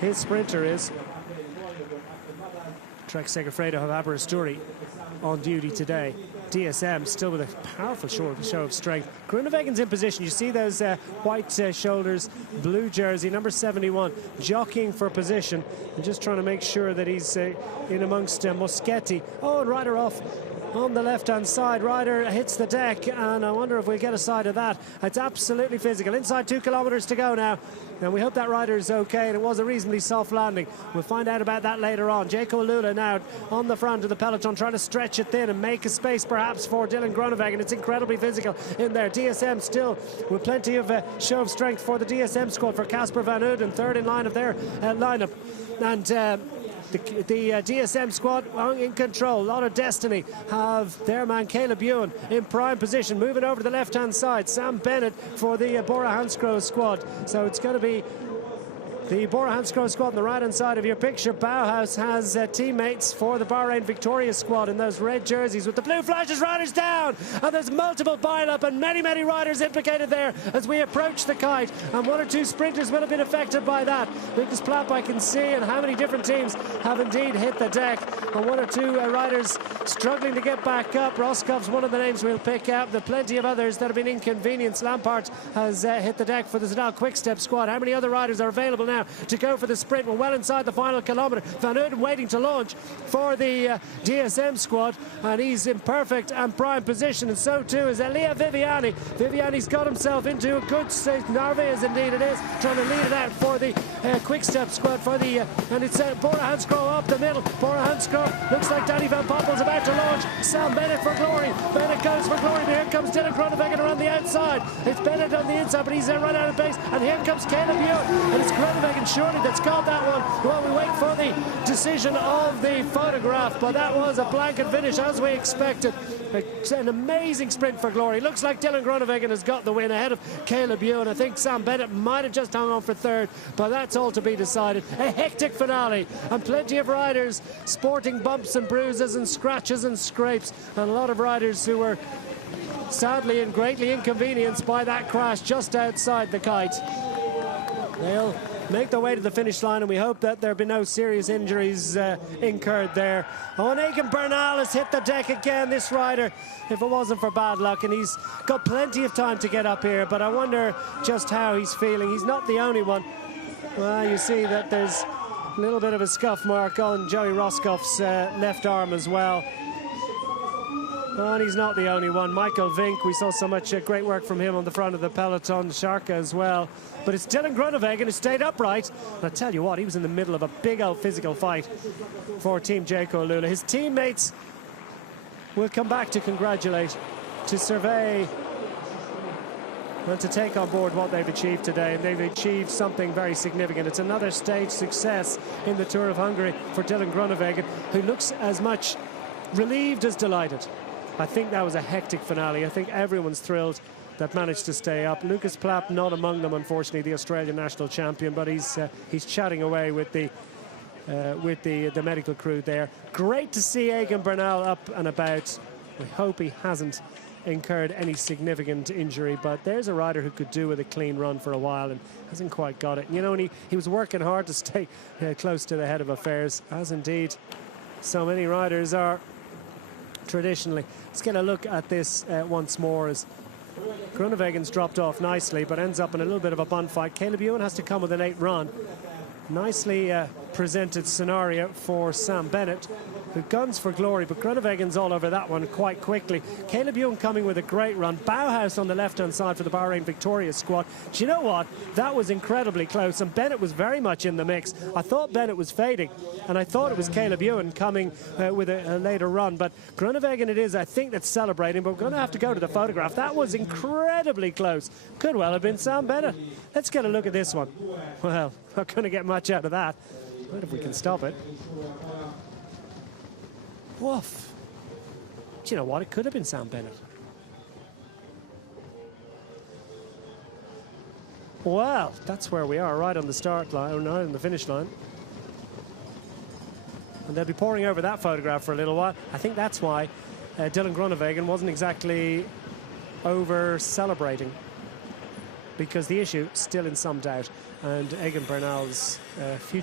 his sprinter is. Trek Segafredo have Aberysturi on duty today. DSM still with a powerful show of strength. Groenewegen's in position. You see those white shoulders, blue jersey, number 71, jockeying for position and just trying to make sure that he's in amongst Moschetti. Oh, and Ryder off on the left-hand side. Ryder hits the deck, and I wonder if we'll get a side of that. It's absolutely physical. Inside 2 kilometers to go now, and we hope that Ryder is okay, and it was a reasonably soft landing. We'll find out about that later on. Jaco Lula now on the front of the peloton, trying to stretch it thin and make a space perhaps for Dylan Groenewegen. It's incredibly physical in there. DSM still with plenty of show of strength for the DSM squad, for Casper van Uden, third in line of their lineup. And the DSM squad in control. A lot of destiny have their man Caleb Ewan in prime position, moving over to the left-hand side. Sam Bennett for the Bora Hansgrohe squad. So it's going to be the Bora Hansgrohe squad on the right-hand side of your picture. Bauhaus has teammates for the Bahrain Victoria squad in those red jerseys with the blue flashes. Riders down, and there's multiple pile-up and many riders implicated there as we approach the kite, and 1 or 2 sprinters will have been affected by that. Lucas Plapp, I can see, and how many different teams have indeed hit the deck, and 1 or 2 riders struggling to get back up. Roskov's one of the names we'll pick up. There are plenty of others that have been inconvenienced. Lampard has hit the deck for the Zadal Quickstep squad. How many other riders are available now to go for the sprint? We're well inside the final kilometre. Van Uden waiting to launch for the DSM squad, and he's in perfect and prime position, and so too is Elia Viviani. Viviani's got himself into a good state. Narvaez indeed it is, trying to lead it out for the Quickstep squad for the and it's Bora Hansgrohe up the middle. Bora Hansgrohe looks like Danny Van Poppel's about to launch. Sam Bennett for glory. Bennett goes for glory, but here comes Dylan Groenewegen around the outside. It's Bennett on the inside, but he's run out of pace, and here comes Caleb Ewan, and it's Groenewegen surely that's got that one. Well, we wait for the decision of the photograph, but that was a blanket finish as we expected. It's an amazing sprint for glory. Looks like Dylan Groenewegen has got the win ahead of Caleb Ewan. I think Sam Bennett might have just hung on for third, but that's all to be decided. A hectic finale, and plenty of riders sporting bumps and bruises and scratches and scrapes, and a lot of riders who were sadly and greatly inconvenienced by that crash just outside the kite. They'll make their way to the finish line, and we hope that there be no serious injuries incurred there. Oh, and Egan Bernal has hit the deck again, this rider, if it wasn't for bad luck, and he's got plenty of time to get up here, but I wonder just how he's feeling. He's not the only one. Well, you see that there's a little bit of a scuff mark on Joey Roscoff's left arm as well. And he's not the only one. Michael Vink, we saw so much great work from him on the front of the peloton. Sharka as well. But it's Dylan Groenewegen who stayed upright. And I tell you what, he was in the middle of a big old physical fight for Team Jaco Lula. His teammates will come back to congratulate, to survey, and to take on board what they've achieved today. And they've achieved something very significant. It's another stage success in the Tour of Hungary for Dylan Groenewegen, who looks as much relieved as delighted. I think that was a hectic finale. I think everyone's thrilled that managed to stay up. Lucas Plapp not among them, unfortunately, the Australian national champion, but he's chatting away with the medical crew there. Great to see Egan Bernal up and about. We hope he hasn't incurred any significant injury, but there's a rider who could do with a clean run for a while and hasn't quite got it. You know, and he was working hard to stay close to the head of affairs, as indeed so many riders are traditionally. Let's get a look at this once more, as Groenewegen's dropped off nicely but ends up in a little bit of a bun fight. Caleb Ewan has to come with a late run. Nicely presented scenario for Sam Bennett, who guns for glory, but Groenewegen's all over that one quite quickly. Caleb Ewan coming with a great run. Bauhaus on the left-hand side for the Bahrain Victoria squad. Do you know what? That was incredibly close, and Bennett was very much in the mix. I thought Bennett was fading, and I thought it was Caleb Ewan coming with a later run, but Groenewegen it is, I think, that's celebrating, but we're going to have to go to the photograph. That was incredibly close. Could well have been Sam Bennett. Let's get a look at this one. Well, not going to get much out of that. What if we can stop it? Woof. Do you know what? It could have been Sam Bennett. Well, that's where we are, right on the start line, or not on the finish line. And they'll be poring over that photograph for a little while. I think that's why Dylan Groenewegen wasn't exactly over celebrating, because the issue still in some doubt, and Egan Bernal's future